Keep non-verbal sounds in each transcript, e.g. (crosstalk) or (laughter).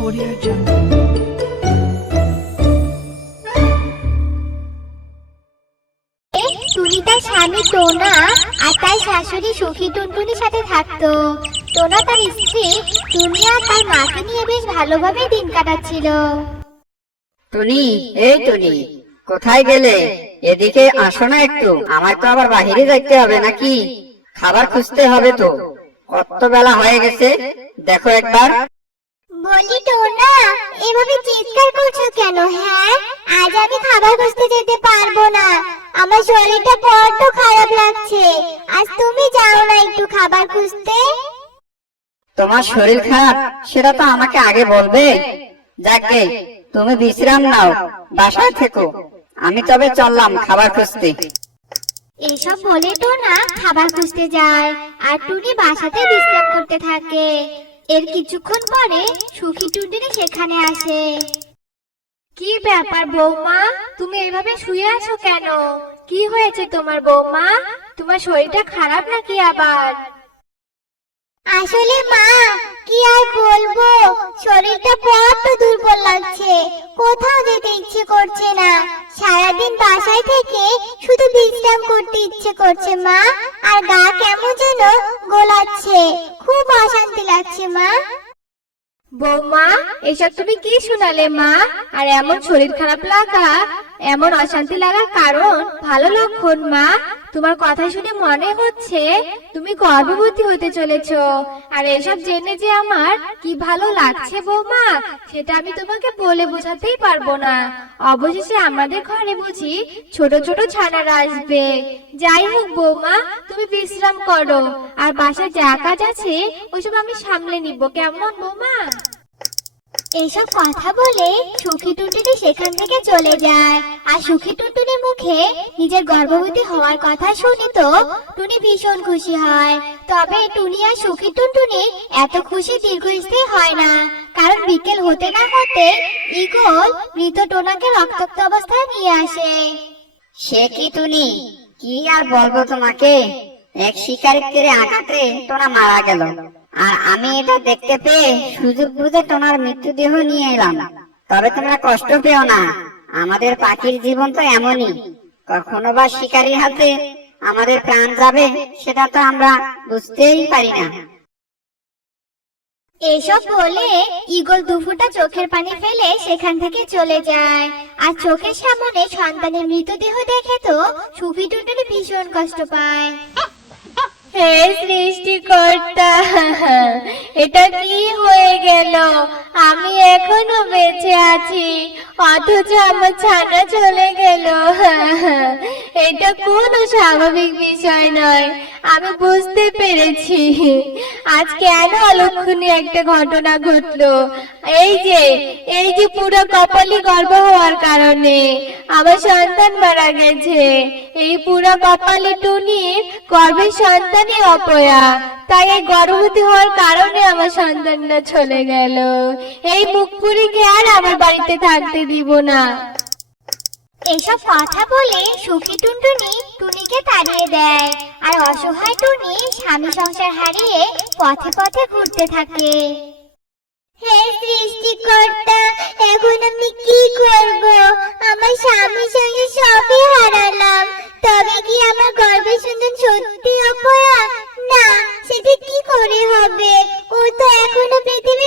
Audio Jungle. টুনি তার স্বামী টোনা আর তার শাশুড়ি সুখী টুনটুনির সাথে থাকতো। টোনা তার স্ত্রী টুনি আর তার মাকে নিয়ে বেশ ভালোভাবে দিন কাটাচ্ছিল। টুনি এই টুনি কোথায় গেলে? এদিকে আসো না একটু আমার তো আবার বাহিরে যাইতে হবে নাকি? খাবার খুঁজতে হবে তো। কত বেলা হয়ে গেছে? দেখো একবার। বলি টোনা এভাবে চিৎকার করছ কেন হ্যাঁ? আজ আমি খাবার খুঁজতে যেতে পারব না। আমার শরীরটা বড্ড খারাপ লাগছে। আজ তুমি যাও না একটু খাবার খুঁজতে। তোমার শরীর খারাপ সেটা তো আমাকে আগে বলবে। যাকে তুমি বিশ্রাম নাও বাসায় থেকো। আমি তবে চললাম খাবার খুঁজতে। এসব বলে টোনা খাবার খুঁজতে যায় আর টুনি বাসাতে বিশ্রাম করতে থাকে। এর কিছুক্ষণ পরে সুখী টুনটুনি সেখানে আসে। কি ব্যাপার বৌমা? তুমি এইভাবে শুয়ে আছো কেন? কি হয়েছে তোমার বৌমা? তোমার শরীরটা খারাপ নাকি আবার? আসলে মা কি আর বলব? শরীরটা বড্ড দুর্বল লাগছে। কোথাও যেতে ইচ্ছে করছে না। সারাদিন বাসায় থেকে শুধু বিশ্রাম করতে ইচ্ছে করছে মা, আর গা কেমন যেন গোলাচ্ছে। খুব অশান্তি লাগছে মা। বৌমা, এসব তুমি কি শোনালে মা? আর এমন শরীর খারাপ লাগা, এমন অশান্তি লাগার কারণ, ভালো লক্ষণ মা। তোমার কথা শুনে মনে হচ্ছে তুমি গর্ভবতী হতে চলেছ। আর এসব জেনে যে আমার কি ভালো লাগছে বৌমা, সেটা আমি তোমাকে বলে বোঝাতেই পারব না। অবশেষে আমাদের ঘরে বুঝি ছোট ছোট ছানারা আসবে। যাই হোক বৌমা, তুমি বিশ্রাম করো। আর বাসায় যা কাজ আছে ওইসব আমি সামলে নিব। কেমন বৌমা? এইসব কথা বলে সুখী টুনটুনি সেখান থেকে চলে যায়। আর সুখী টুনটুনির মুখে নিজের গর্ভবতী হওয়ার কথা শুনে তো টুনি ভীষণ খুশি হয়। তবে টুনি আর সুখী টুনটুনি এত খুশি দীর্ঘস্থায়ী হয় না। কারণ বিকেল হতে না হতে ইগল মৃত টোনাকে রক্তাক্ত অবস্থায় নিয়ে আসে। সে কি টুনি? কি আর বলব তোমাকে? এক শিকারিত্বের আঘাতে টোনা মারা গেল। আর আমি এটা দেখতে পেয়ে সুযোগ বুঝে টোনার মৃত্যুদেহ নিয়ে এলাম। তবে তোমরা কষ্ট পেও না। আমাদের পাখির জীবন তো এমনই। কখনো বা শিকারীর হাতে আমাদের প্রাণ যাবে, সেটা তো আমরা বুঝতেই পারি না। এসব বলে ইগল দুফুটা চোখের পানি ফেলে সেখান থেকে চলে যায়। আর চোখের সামনে সন্তানের মৃতদেহ দেখে তো সুফি টুনটুনি ভীষণ কষ্ট পায়। হে সৃষ্টিকর্তা, এটা কি হয়ে গেল? আমি এখনও বেঁচে আছি, অথচ আমার ছানা চলে গেল। এটা কোনো স্বাভাবিক বিষয় নয়, আমি বুঝতে পেরেছি। আজ কেন অলক্ষণীয় একটা ঘটনা ঘটলো। এই যে এই যে পুরো কপালি গর্ভ হওয়ার কারণে। আমার সন্তান মারা গেছে। এই পুরো কপালি টুনির গর্ভের সন্তানই অপয়া। তাই এই গর্ভবতী হওয়ার কারণে আমার সন্তানটা চলে গেল। এই মুখপুরিকে আর আমার বাড়িতে থাকতে দিব না। এসব কথা বলে সুখী টুনটুনি টুনিকে তাড়িয়ে দেয়। আর অসহায় টুনি স্বামী সংসার হারিয়ে পথে পথে ঘুরতে থাকে। হে সৃষ্টিকর্তা, এখন আমি কি করব? আমার স্বামী সঙ্গে সবই হারালাম। তবে কি আমার গর্ভের সত্যি অপয়া না, সেটা কি করে হবে? ও তো এখনও পৃথিবীর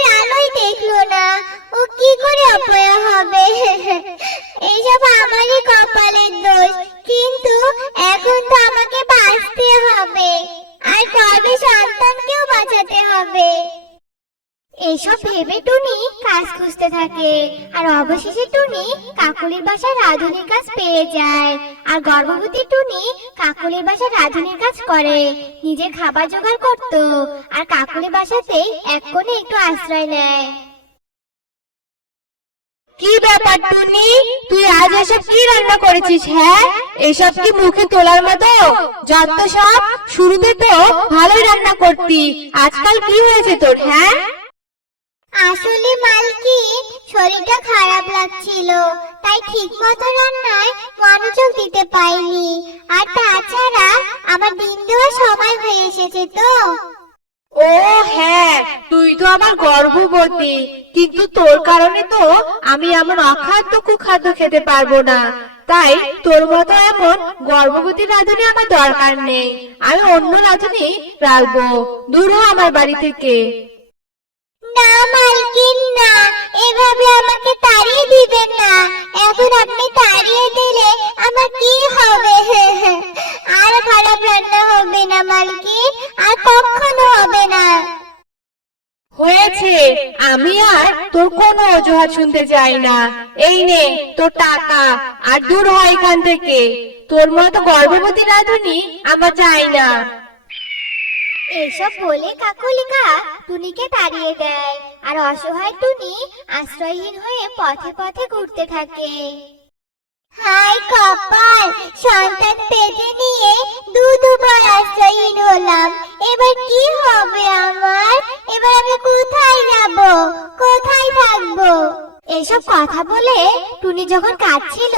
টুনি কাজ খুঁজতে থাকে। আর অবশেষে টুনি কাকুলির বাসায় রাধুনির কাজ পেয়ে যায়। আর গর্ভবতী টুনি কাকুলির বাসায় রাধুনির কাজ করে। নিজের খাবার জোগাড় করত আর কাকুলির বাসাতেই এক কোণে একটু আশ্রয় নেয়। কি ব্যাপার টুনি? তুই আজ এসব কি রান্না করেছিস হ্যাঁ? এসব কি মুখে তোলার মতো? যত সব, শুরুতে তো ভালোই রান্না করতি। আজকাল কি হয়েছে তোর হ্যাঁ? আসলে মালকি, শরীরটা খারাপ লাগছিল, তাই ঠিক মতো রান্নায় মনোযোগ দিতে পাইনি আর তাছাড়া আমার দিন দেওয়ার সময় হয়ে এসেছে তো। ও হ্যাঁ তুই তো আমার গর্ভবতী, কিন্তু তোর কারণে তো আমি এমন অখাদ্য কুখাদ্য খেতে পারব না। তাই তোর মতো এমন গর্ভবতী রাঁধুনি আমার দরকার নেই আমি অন্য রাঁধুনি রাখব দূর আমার বাড়ি থেকে। না, মালকিন না। এভাবে আমাকে তাড়িয়ে দিবেন না। এখন আপনি তাড়িয়ে দিলে আমার কি হবে? (laughs) আর খারাপ রান্না হবে না, মালকিন। আর কখনো হবে না। হয়েছে। আমি আর তোর কোনো অজুহাত শুনতে চাই না। এই নে, তোর টাকা। আর দূর হয় এখান থেকে। তোর মতো গর্ভবতী রাঁধুনি আমার চাই না। এসব বলে কাকলিকা টুনিকে তাড়িয়ে দেয়। আর অসহায় টুনি আশ্রয়হীন হয়ে পথে পথে ঘুরতে থাকে। হাই কপাল! সন্তান পেটে নিয়ে দু দুবার আশ্রয়হীন হলাম। এবার কি হবে আমার? এবার আমি কোথায় যাব? কোথায় থাকব? এসব কথা বলে টুনি যখন কাঁদছিল,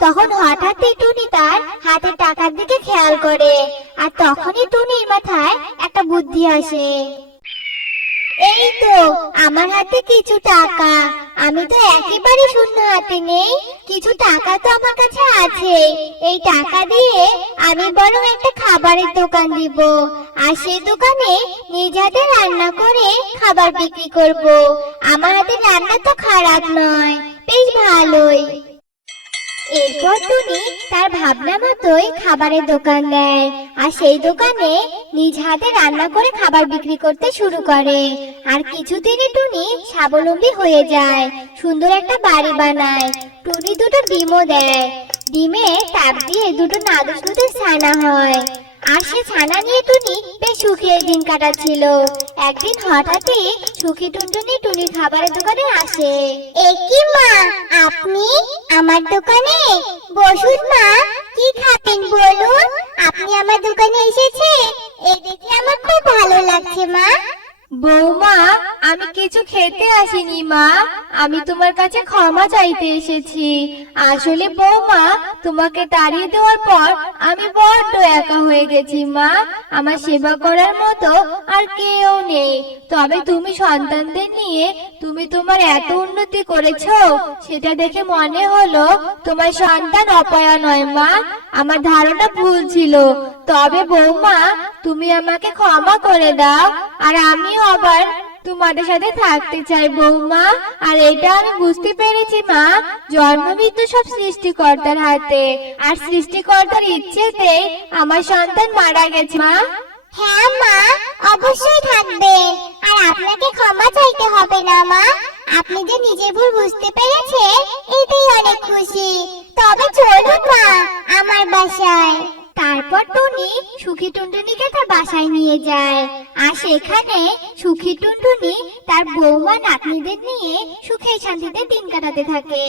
তখন হঠাৎই টুনি তার হাতে টাকার দিকে খেয়াল করে আর তখনই টুনির মাথায় বুদ্ধি আসে এই তো, আমার হাতে কিছু টাকা। আমি তো একেবারে শূন্য হাতে নেই। কিছু টাকা তো আমার কাছে আছে। এই টাকা দিয়ে আমি বরং একটা খাবারের দোকান দিব। আর সেই দোকানে নিজ হাতে রান্না করে খাবার বিক্রি করব। আমার হাতে রান্না তো খারাপ নয়। বেশ ভালোই। এরপর টুনি তার ভাবনা মতোই খাবারের দোকান দেয় আর সেই দোকানে নিজ হাতে রান্না করে খাবার বিক্রি করতে শুরু করে। আর কিছুদিনই টুনি স্বাবলম্বী হয়ে যায়, সুন্দর একটা বাড়ি বানায়। টুনি দুটো ডিমও দেয়। ডিমে তাপ দিয়ে দুটো নাদুস দুধের ছানা হয়। আর সে ছানা নিয়ে টুনি বেশ সুখে দিন কাটাচ্ছিল। একদিন হঠাৎই সুখী টুনটুনি টুনির খাবারের দোকানে আসে। একই মা আপনি আমার দোকানে? বসুন মা কি খাবেন বলুন? আপনি আমার দোকানে এসেছে এই দেখে আমার খুব ভালো লাগছে মা। বৌমা আমি কিছু খেতে আসিনি, মা। আমি তোমার কাছে ক্ষমা চাইতে এসেছি। আসলে বৌমা, তোমাকে তাড়িয়ে দেওয়ার পর আমি বড্ড একা হয়ে গেছি, মা। আমার সেবা করার মতো আর কেউ নেই। তবে তুমি সন্তানদের নিয়ে তুমি তোমার এত উন্নতি করেছ, সেটা দেখে মনে হলো তোমার সন্তান অপয়া নয়, মা। আমার ধারণা ভুল ছিল। তবে বৌমা, তুমি আমাকে ক্ষমা করে দাও। আর আমিও আবার তোমাদের সাথে থাকতে চাই, বৌমা। আর এটা আমি বুঝতে পেরেছি, মা। জন্মমৃত্যু সব সৃষ্টিকর্তার হাতে। আর সৃষ্টিকর্তার ইচ্ছেতে আমার সন্তান মারা গেছে, মা। হ্যাঁ মা, অবশ্যই থাকবেন আর আপনাকে ক্ষমা চাইতে হবে না, মা। আপনি যে নিজের ভুল বুঝতে পেরেছেন এটাই অনেক খুশি। তবে চলুন, মা, আমার বাসায়। তারপর টুনি সুখী টুনটুনিকে তার বাসায় নিয়ে যায়। আর সেখানে সুখী টুনটুনি তার বৌমা নাতনিদের নিয়ে সুখে শান্তিতে দিন কাটাতে থাকে।